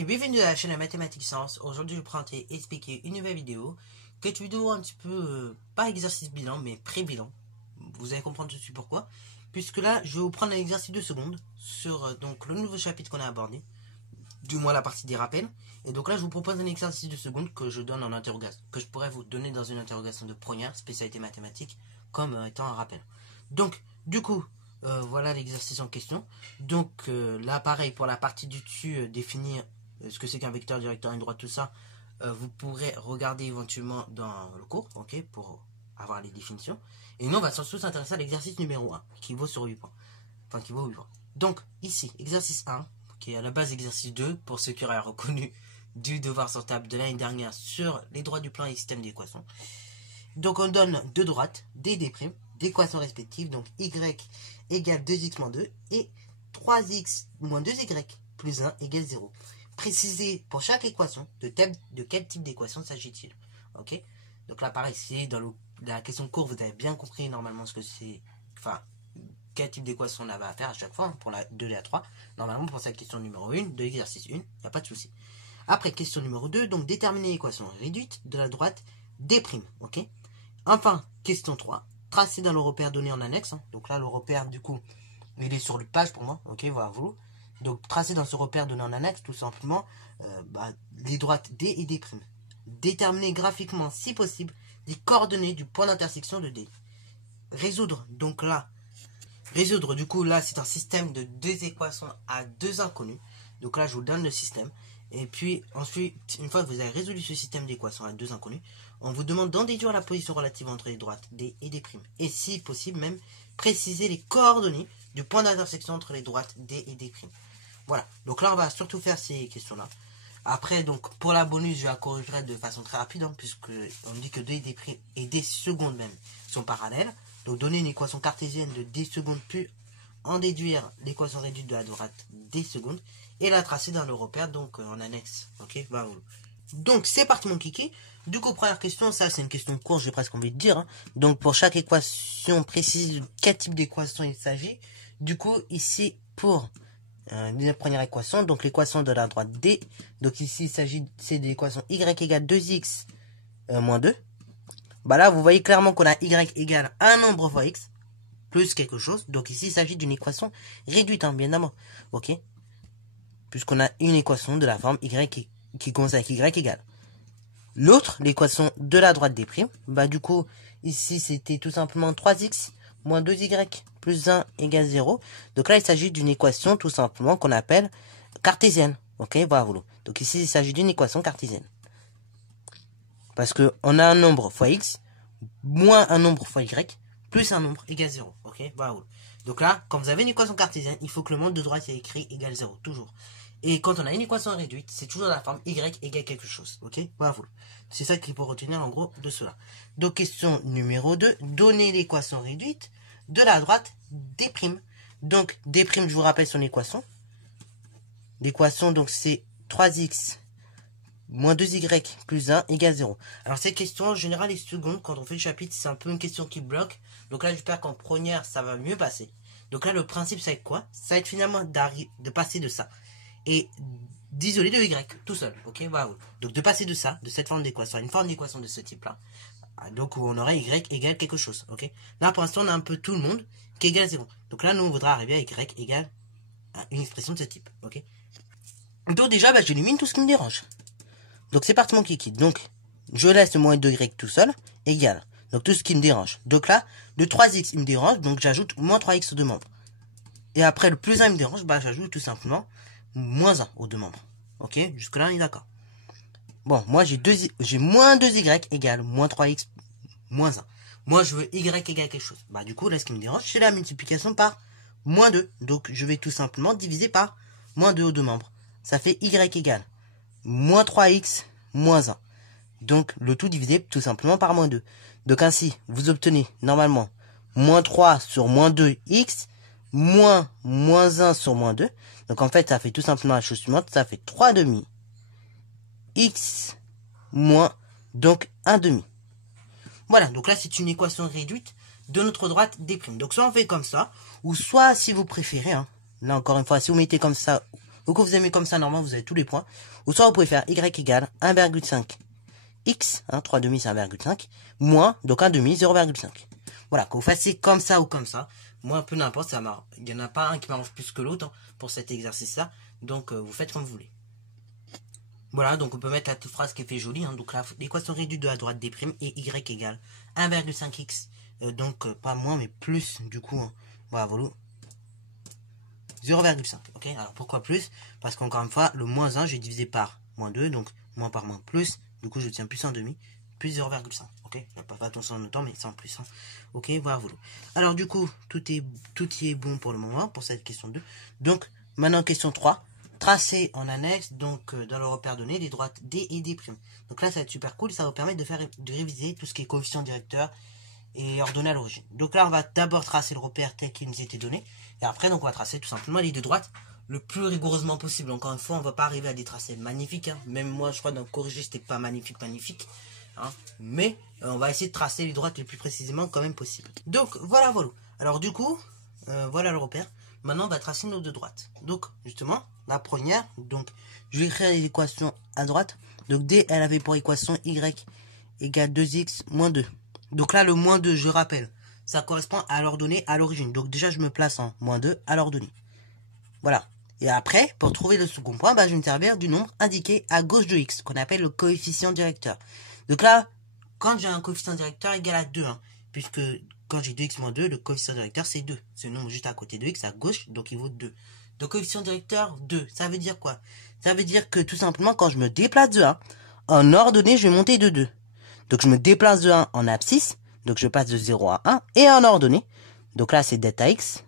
et bienvenue à la chaîne Mathématiques Sciences. Aujourd'hui, je vais présenter et expliquer une nouvelle vidéo. Cette vidéo un petit peu, pas exercice bilan, mais pré-bilan. Vous allez comprendre tout de suite pourquoi. Puisque là, je vais vous prendre un exercice de seconde sur donc le nouveau chapitre qu'on a abordé. Du moins la partie des rappels. Et donc là, je vous propose un exercice de seconde que je donne en interrogation. Que je pourrais vous donner dans une interrogation de première, spécialité mathématique, comme étant un rappel. Donc, du coup... voilà l'exercice en question. Donc là pareil pour la partie du dessus, définir ce que c'est qu'un vecteur, directeur, une droite, tout ça, vous pourrez regarder éventuellement dans le cours, ok, pour avoir les définitions. Et nous on va surtout s'intéresser à l'exercice numéro 1 qui vaut sur 8 points. Enfin qui vaut 8 points. Donc ici, exercice 1, qui est à la base exercice 2, pour ceux qui auraient reconnu du devoir sur table de l'année dernière sur les droits du plan et système d'équations. Donc on donne deux droites, des d'équations respectives, donc y égale 2x moins 2 et 3x moins 2y plus 1 égale 0. Précisez pour chaque équation de quel type d'équation s'agit-il. Ok. Donc là pareil, si dans la question de cours vous avez bien compris normalement ce que c'est, enfin quel type d'équation on avait à faire à chaque fois, hein, pour la 2 et la 3. Normalement pour cette question numéro 1 de l'exercice 1, il n'y a pas de souci. Après question numéro 2, donc déterminer l'équation réduite de la droite d', ok. Enfin, question 3, tracé dans le repère donné en annexe. Hein. Donc là, le repère, du coup, il est sur le page pour moi. Ok, voilà, vous. Donc, tracé dans ce repère donné en annexe, tout simplement, les droites D et D'. Déterminer graphiquement, si possible, les coordonnées du point d'intersection de D. Résoudre, donc là, du coup, là, c'est un système de deux équations à deux inconnus. Donc là, je vous donne le système. Et puis, ensuite, une fois que vous avez résolu ce système d'équations à deux inconnus, on vous demande d'en déduire la position relative entre les droites D et D'. Et si possible, même, préciser les coordonnées du point d'intersection entre les droites D et D'. Voilà. Donc là, on va surtout faire ces questions-là. Après, donc, pour la bonus, je la corrigerai de façon très rapide, hein, puisque on dit que D et D' et D secondes même sont parallèles. Donc, donner une équation cartésienne de D secondes, puis en déduire l'équation réduite de la droite D secondes, et la tracer dans le repère, donc en annexe. Ok, bah, voilà. Donc, c'est parti mon kiki. Du coup, première question, ça c'est une question de course, j'ai presque envie de dire. Hein. Donc, pour chaque équation précise de quel type d'équation il s'agit. Du coup, ici, pour la première équation, donc l'équation de la droite D. Donc, ici, il s'agit de l'équation y égale 2x moins 2. Bah là, vous voyez clairement qu'on a y égale un nombre fois x, plus quelque chose. Donc, ici, il s'agit d'une équation réduite, hein, bien évidemment. Ok. Puisqu'on a une équation de la forme y qui commence avec y égale. L'autre, l'équation de la droite D', bah du coup, ici c'était tout simplement 3x moins 2y plus 1 égale 0. Donc là, il s'agit d'une équation tout simplement qu'on appelle cartésienne. Ok, voilà. Donc ici, il s'agit d'une équation cartésienne. Parce que on a un nombre fois x, moins un nombre fois y, plus un nombre égale 0. Ok, voilà. Donc là, quand vous avez une équation cartésienne, il faut que le monde de droite est écrit égale 0, toujours. Et quand on a une équation réduite, c'est toujours la forme y égale quelque chose. Ok, voilà. C'est ça qu'il faut retenir en gros de cela. Donc question numéro 2, donner l'équation réduite de la droite D'. Donc D', je vous rappelle son équation. L'équation donc c'est 3x moins 2y plus 1 égale 0. Alors cette question en général et seconde, quand on fait le chapitre, c'est un peu une question qui bloque. Donc là j'espère qu'en première ça va mieux passer. Donc là le principe ça va être quoi? Ça va être finalement de passer de ça et d'isoler de y tout seul. Ok, voilà. Donc de passer de ça, de cette forme d'équation à une forme d'équation de ce type là. Donc où on aurait y égale quelque chose. Ok, là pour l'instant on a un peu tout le monde qui égale 0. Donc là nous on voudra arriver à y égale à une expression de ce type. Ok, donc déjà bah, j'élimine tout ce qui me dérange. Donc c'est parti mon kiki. Donc je laisse le moins de y tout seul égale. Donc tout ce qui me dérange. Donc là le 3x il me dérange, donc j'ajoute moins 3x aux deux membres. Et après le plus 1 il me dérange, bah j'ajoute tout simplement moins 1 aux deux membres. Ok, jusque là on est d'accord. Bon, moi j'ai moins 2y égale moins 3x moins 1. Moi je veux y égale quelque chose. Bah du coup là ce qui me dérange c'est la multiplication par moins 2. Donc je vais tout simplement diviser par moins 2 aux deux membres. Ça fait y égale moins 3x moins 1. Donc le tout divisé tout simplement par moins 2. Donc ainsi vous obtenez normalement moins 3 sur moins 2x moins 1 sur moins 2. Donc en fait, ça fait tout simplement la chose suivante. Ça fait 3 demi x moins donc 1 demi. Voilà, donc là c'est une équation réduite de notre droite D'. Donc soit on fait comme ça, ou soit si vous préférez, hein, là encore une fois, si vous mettez comme ça, ou que vous avez mis comme ça, normalement, vous avez tous les points. Ou soit vous pouvez faire y égale 1,5 x, hein, 3 demi c'est 1,5, moins, donc 1 demi, 0,5. Voilà, que vous fassiez comme ça ou comme ça. Moi, peu n'importe, ça m'arrange. Il n'y en a pas un qui m'arrange plus que l'autre, hein, pour cet exercice-là. Donc, vous faites comme vous voulez. Voilà, donc on peut mettre la petite phrase qui est fait jolie. Hein. Donc l'équation réduite de la droite des primes et y égale 1,5x. Donc pas moins, mais plus, du coup. Hein. Voilà, voilà. 0,5. Ok, alors pourquoi plus? Parce qu'encore une fois, le moins 1, j'ai divisé par moins 2. Donc moins par moins plus. Du coup, je tiens plus 1 demi. Plus 0,5. Ok, il n'y a pas attention en autant, mais sans plus. Hein. Ok, voilà, voilà. Alors du coup, tout y est bon pour le moment, pour cette question 2. Donc, maintenant, question 3. Tracer en annexe, donc dans le repère donné, les droites D et D'. Donc là, ça va être super cool, ça va vous permettre de réviser tout ce qui est coefficient directeur et ordonné à l'origine. Donc là, on va d'abord tracer le repère tel qu'il nous était donné, et après, donc on va tracer tout simplement les deux droites le plus rigoureusement possible. Encore une fois, on va pas arriver à des tracés magnifiques, hein. Même moi, je crois, dans le corrigé, c'était pas magnifique, hein. Mais on va essayer de tracer les droites le plus précisément quand même possible. Donc voilà, voilà. Alors du coup, voilà le repère. Maintenant, on va tracer nos deux droites. Donc, justement, la première, donc, je vais écrire l'équation à droite. Donc, D, elle avait pour équation Y égale 2x moins 2. Donc là, le moins 2, je rappelle, ça correspond à l'ordonnée à l'origine. Donc déjà, je me place en moins 2 à l'ordonnée. Voilà. Et après, pour trouver le second point, bah, je vais me servir du nombre indiqué à gauche de x, qu'on appelle le coefficient directeur. Donc là, quand j'ai un coefficient directeur égal à 2, hein, puisque quand j'ai 2x moins 2, le coefficient directeur c'est 2. C'est le nombre juste à côté de x à gauche, donc il vaut 2. Donc coefficient directeur 2, ça veut dire quoi? Ça veut dire que tout simplement, quand je me déplace de 1, en ordonnée, je vais monter de 2. Donc je me déplace de 1 en abscisse, donc je passe de 0 à 1, et en ordonnée, donc là c'est delta x,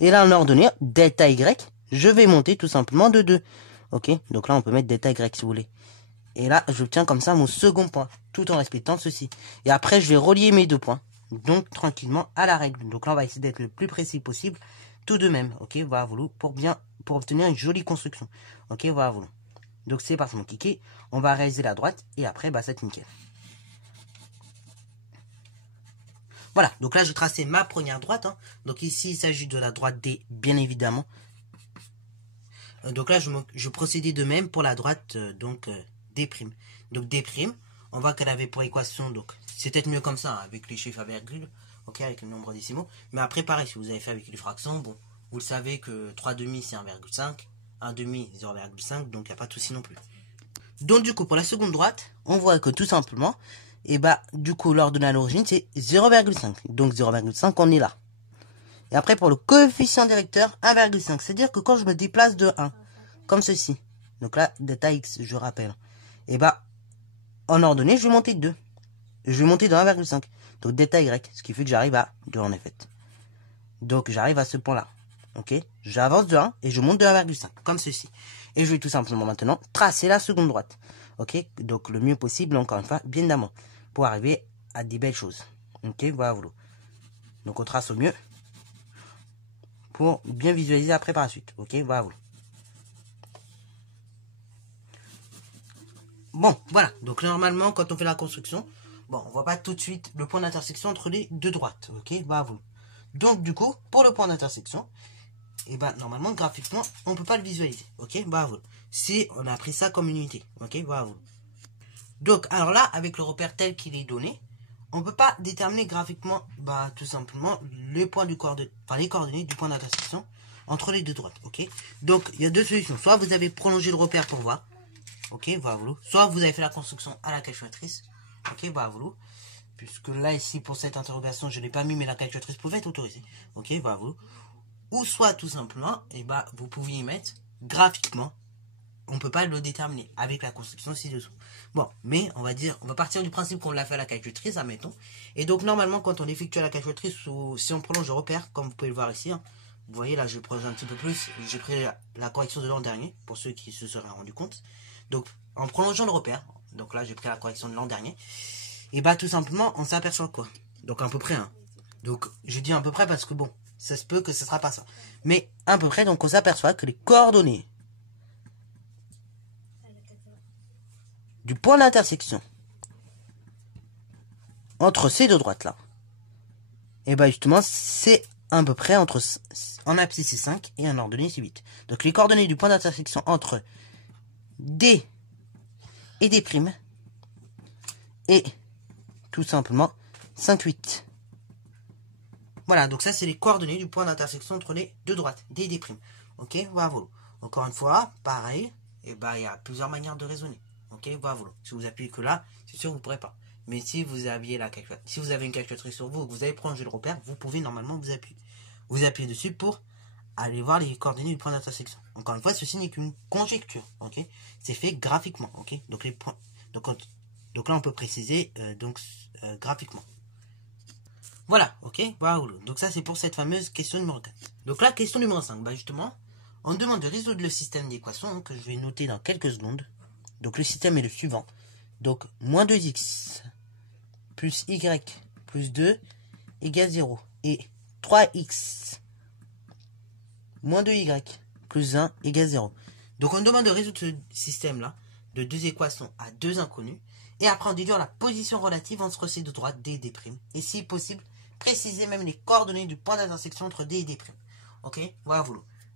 et là en ordonnée, delta y, je vais monter tout simplement de 2. Ok, donc là on peut mettre delta y si vous voulez. Et là, j'obtiens comme ça mon second point, tout en respectant ceci. Et après, je vais relier mes deux points, donc tranquillement à la règle. Donc là, on va essayer d'être le plus précis possible, tout de même. Ok, voilà, voilà, pour obtenir une jolie construction. Ok, voilà, voilà. Donc c'est parti, mon kiki. On va réaliser la droite, et après, bah, c'est nickel. Voilà, donc là, j'ai tracé ma première droite. Hein. Donc ici, il s'agit de la droite D, bien évidemment. Donc là, je procédais de même pour la droite, D'. Donc D', on voit qu'elle avait pour équation, donc c'est peut-être mieux comme ça, hein, avec les chiffres à virgule, ok, avec le nombre décimaux. Mais après, pareil, si vous avez fait avec les fractions, bon, vous le savez que 3 demi c'est 1,5, 1 demi 0,5, donc il n'y a pas de souci non plus. Donc du coup, pour la seconde droite, on voit que tout simplement, et bah, du coup, l'ordonnée à l'origine, c'est 0,5. Donc 0,5, on est là. Et après, pour le coefficient directeur, 1,5. C'est-à-dire que quand je me déplace de 1, comme ceci, donc là, delta x, je rappelle, et bah, en ordonnée, je vais monter de 2. Je vais monter de 1,5. Donc delta y, ce qui fait que j'arrive à 2 en effet. Donc j'arrive à ce point-là. Ok, j'avance de 1 et je monte de 1,5, comme ceci. Et je vais tout simplement maintenant tracer la seconde droite. Ok, donc le mieux possible, encore une fois, bien évidemment, pour arriver à des belles choses. Ok, voilà, voilà. Donc on trace au mieux pour bien visualiser après par la suite. Ok, voilà, voilà. Bon, voilà. Donc normalement, quand on fait la construction, bon, on voit pas tout de suite le point d'intersection entre les deux droites. Ok, voilà, voilà. Donc du coup, pour le point d'intersection, et ben normalement, graphiquement, on peut pas le visualiser. Ok, bah voilà. Si on a pris ça comme une unité. Ok, voilà, voilà. Donc, alors là, avec le repère tel qu'il est donné, on peut pas déterminer graphiquement, bah, tout simplement, les coordonnées du point d'intersection entre les deux droites. Ok, donc il y a deux solutions. Soit vous avez prolongé le repère pour voir. Ok, voilà, voilà. Soit vous avez fait la construction à la calculatrice. Ok, voilà, voilà. Puisque là, ici, pour cette interrogation, je ne l'ai pas mis, mais la calculatrice pouvait être autorisée. Ok, voilà, voilà. Ou soit, tout simplement, et bah, vous pouviez y mettre graphiquement. On ne peut pas le déterminer avec la construction ci-dessous. Bon, mais on va dire, on va partir du principe qu'on l'a fait à la calculatrice, admettons. Et donc, normalement, quand on effectue à la calculatrice, ou si on prolonge le repère, comme vous pouvez le voir ici, hein, vous voyez, là, je prolonge un petit peu plus. J'ai pris la correction de l'an dernier, pour ceux qui se seraient rendus compte. Donc, en prolongeant le repère, donc là, j'ai pris la correction de l'an dernier, et bah, tout simplement, on s'aperçoit quoi? Donc, à peu près, hein. Donc, je dis à peu près parce que bon, ça se peut que ce sera pas ça. Mais, à peu près, donc, on s'aperçoit que les coordonnées du point d'intersection entre ces deux droites-là, et bah, justement, c'est à peu près entre en abscisse c'est 5 et en ordonnée c'est 8. Donc les coordonnées du point d'intersection entre D et D' est tout simplement 5, 8. Voilà, donc ça c'est les coordonnées du point d'intersection entre les deux droites, D et D'. Ok, voilà. Encore une fois, pareil, et il y a plusieurs manières de raisonner. Ok, voilà. Si vous appuyez que là, c'est sûr que vous ne pourrez pas. Mais si vous aviez si vous avez une calculatrice sur vous, que vous avez prolongé le repère, vous pouvez normalement vous appuyer. Vous appuyez dessus pour aller voir les coordonnées du point d'intersection. Encore une fois, ceci n'est qu'une conjecture. Ok, c'est fait graphiquement. Ok, donc les points. Donc là, on peut préciser graphiquement. Voilà, ok, voilà. Donc ça, c'est pour cette fameuse question numéro 4. Donc là, question numéro 5. Bah justement, on demande de résoudre le système d'équations que je vais noter dans quelques secondes. Donc le système est le suivant. Donc, moins 2x plus y plus 2 égale 0. Et 3x moins 2y plus 1 égale 0. Donc, on demande de résoudre ce système-là de deux équations à deux inconnus. Et après, on déduire la position relative entre ces deux droites, D et D'. Et si possible, préciser même les coordonnées du point d'intersection entre D et D'. Ok, voilà.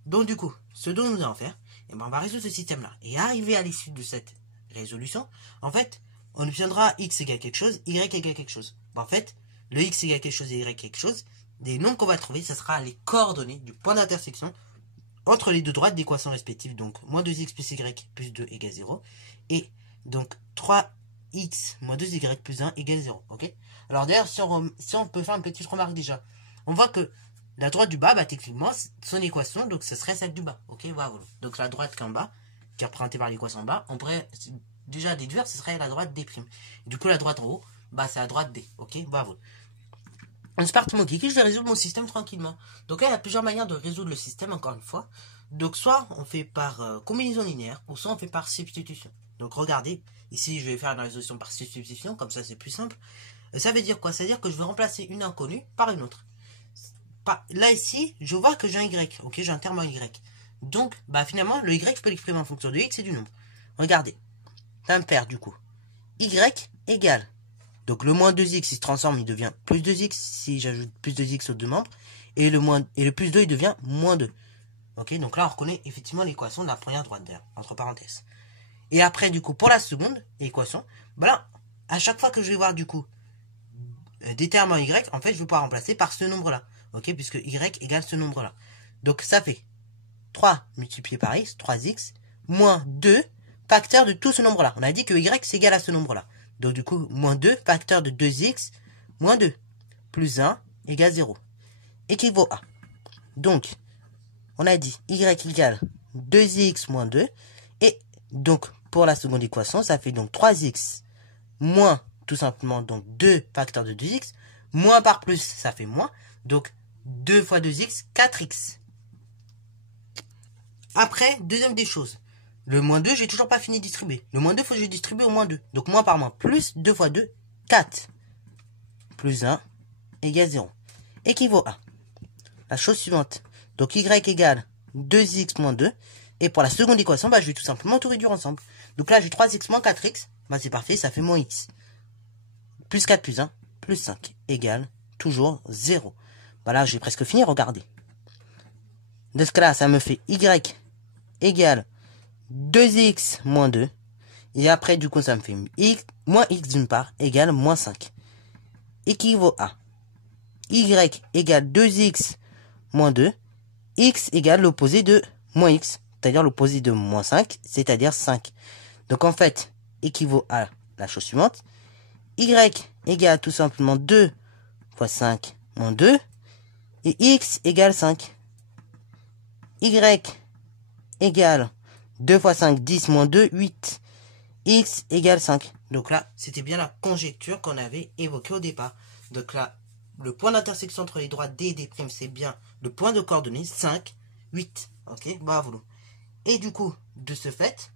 Donc, du coup, ce dont nous allons faire, on va résoudre ce système-là. Et arriver à l'issue de cette résolution, en fait, on obtiendra x égale quelque chose, y égale quelque chose. En fait, le x égale quelque chose et y quelque chose, des nombres qu'on va trouver, ce sera les coordonnées du point d'intersection entre les deux droites d'équations respectives. Donc, moins 2x plus y plus 2 égale 0. Et donc, 3x moins 2y plus 1 égale 0. Ok. Alors d'ailleurs, si on peut faire une petite remarque déjà, on voit que la droite du bas, techniquement, son équation, donc ce serait celle du bas. Ok, voilà. Donc la droite qui est en bas, qui est représentée par l'équation en bas, on pourrait déjà déduire, ce serait la droite D'. Du coup, la droite en haut, c'est la droite D. Ok, voilà. On se part mon kiki, je vais résoudre mon système tranquillement. Donc là, il y a plusieurs manières de résoudre le système, encore une fois. Donc soit on fait par combinaison linéaire, ou soit on fait par substitution. Donc regardez, ici je vais faire la résolution par substitution, comme ça c'est plus simple. Ça veut dire quoi? Ça veut dire que je vais remplacer une inconnue par une autre. Là ici, je vois que j'ai un y, ok, j'ai un terme en y. Donc, finalement, le y, je peux l'exprimer en fonction de x et du nombre. Regardez, ça va me faire du coup y égale. Donc le moins 2x, il se transforme, il devient plus 2x si j'ajoute plus 2x aux deux membres. Et le plus 2, il devient moins 2. Ok, donc là, on reconnaît effectivement l'équation de la première droite d'air, entre parenthèses. Et après, du coup, pour la seconde équation, là, à chaque fois que je vais voir, du coup, des termes en y, en fait, je vais pouvoir remplacer par ce nombre-là. Ok, puisque y égale ce nombre-là. Donc, ça fait 3 multiplié par x, 3x, moins 2, facteur de tout ce nombre-là. On a dit que y, c'est égal à ce nombre-là. Donc, du coup, moins 2, facteur de 2x, moins 2, plus 1, égale 0. Équivaut à. Donc, on a dit y égale 2x moins 2. Et donc, pour la seconde équation, ça fait donc 3x moins, tout simplement, donc 2 facteur de 2x. Moins par plus, ça fait moins. Donc, 2 fois 2x, 4x. Après, deuxième des choses. Le moins 2, j'ai toujours pas fini de distribuer. Le moins 2, il faut que je distribue au moins 2. Donc, moins par moins, plus 2 fois 2, 4. Plus 1 égale 0. Équivaut à la chose suivante. Donc, y égale 2x moins 2. Et pour la seconde équation, je vais tout simplement tout réduire ensemble. Donc là, j'ai 3x moins 4x. C'est parfait, ça fait moins x. Plus 4 plus 1, plus 5 égale toujours 0. Voilà, j'ai presque fini, regardez. De ce cas-là, ça me fait y égale 2x moins 2. Et après, du coup, ça me fait x, moins x d'une part égale moins 5. Équivaut à y égale 2x moins 2. X égale l'opposé de moins x, c'est-à-dire l'opposé de moins 5, c'est-à-dire 5. Donc en fait, équivaut à la chose suivante. Y égale tout simplement 2 fois 5 moins 2. Et x égale 5. Y égale 2 fois 5, 10 moins 2, 8. X égale 5. Donc là, c'était bien la conjecture qu'on avait évoquée au départ. Donc là, le point d'intersection entre les droites D et D', c'est bien le point de coordonnées 5, 8. Ok, bravo. Et du coup, de ce fait,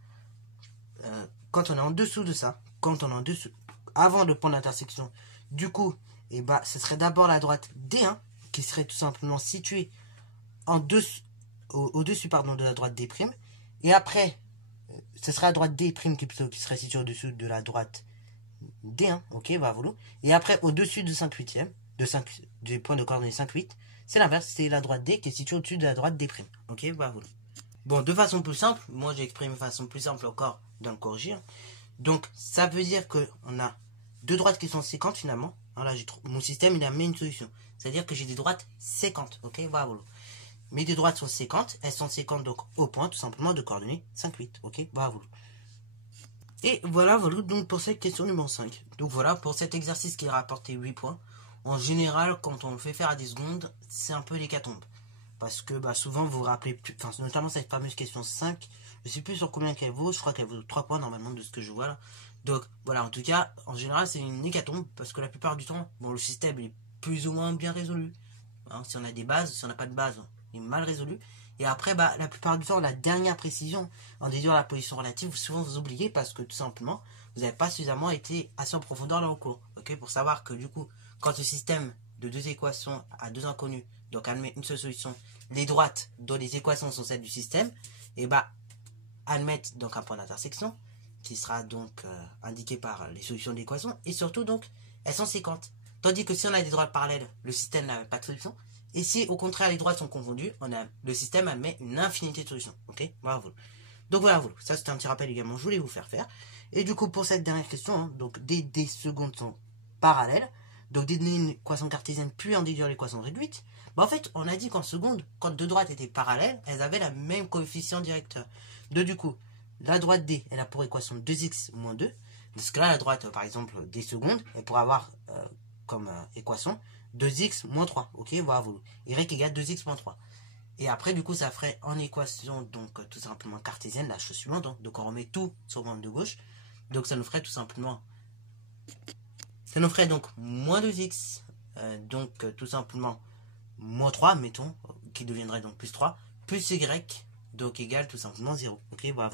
quand on est en dessous de ça, quand on est en dessous, avant le point d'intersection, du coup, ce serait d'abord la droite D1, qui serait tout simplement située en dessous, au-dessus de la droite D'. Et après, ce sera la droite D' qui serait située au-dessus de la droite D1. Ok, bravo. Et après, au-dessus de 5 huitièmes, du point de coordonnées 5, 8, c'est l'inverse, c'est la droite D qui est située au-dessus de la droite D'. Ok, voilà. Bon, de façon plus simple, moi j'exprime de façon plus simple encore dans le corrigir. Donc, ça veut dire qu'on a deux droites qui sont séquentes finalement. Voilà, mon système il a mis une solution. C'est-à-dire que j'ai des droites séquentes. Ok, voilà. Mes deux droites sont séquentes. Elles sont séquentes donc au point tout simplement de coordonnées 5, 8. Ok, voilà. Et voilà, donc pour cette question numéro 5. Donc voilà, pour cet exercice qui est rapporté 8 points. En général, quand on le fait faire à 10 secondes, c'est un peu l'hécatombe. Parce que souvent, vous vous rappelez plus, enfin, notamment cette fameuse question 5, je ne sais plus sur combien qu'elle vaut, je crois qu'elle vaut 3 points normalement de ce que je vois là. Donc voilà, en tout cas, en général, c'est une hécatombe, parce que la plupart du temps, bon, le système est plus ou moins bien résolu. Hein, si on a des bases, si on n'a pas de base, il est mal résolu. Et après, la plupart du temps, la dernière précision, en déduire la position relative, souvent vous oubliez parce que tout simplement, vous n'avez pas suffisamment été assez en profondeur dans le cours. Ok, pour savoir que du coup, quand le système de deux équations à deux inconnus, donc admet une seule solution, les droites dont les équations sont celles du système, et admettent donc un point d'intersection, qui sera donc indiqué par les solutions de l'équation, et surtout donc, elles sont séquentes. Tandis que si on a des droites parallèles, le système n'a pas de solution. Et si au contraire les droites sont confondues, le système admet une infinité de solutions. Ok, voilà. Donc voilà, ça c'était un petit rappel également, je voulais vous faire. Et du coup pour cette dernière question, hein, donc des secondes sont parallèles, donc détenir une équation cartésienne puis en déduire l'équation réduite. En fait on a dit qu'en seconde, quand deux droites étaient parallèles, elles avaient la même coefficient directeur. Donc du coup, la droite D, elle a pour équation 2x moins 2. Parce que là, la droite, par exemple, des secondes, elle pourrait avoir comme équation 2x moins 3. Ok, voilà, y égale 2x moins 3. Et après, du coup, ça ferait en équation, donc tout simplement cartésienne, la chose suivante. Donc on remet tout sur le bande de gauche. Donc ça nous ferait tout simplement. Ça nous ferait donc moins 2x, donc tout simplement moins 3, mettons, qui deviendrait donc plus 3, plus y, donc égale tout simplement 0. Ok, voilà.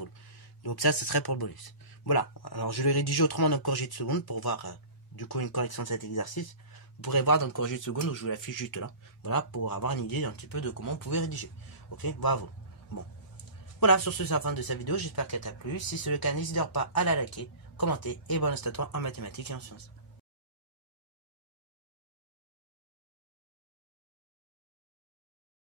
Donc ça, ce serait pour le bonus. Voilà, alors je l'ai rédigé autrement dans le corrigé de seconde pour voir du coup une correction de cet exercice. Vous pourrez voir dans le corrigé de seconde où je vous l'affiche juste là. Voilà, pour avoir une idée un petit peu de comment vous pouvez rédiger. Ok, bravo. Bon. Voilà, sur ce, c'est la fin de cette vidéo. J'espère qu'elle t'a plu. Si c'est le cas, n'hésitez pas à la liker, commenter et bonne à toi en mathématiques et en sciences.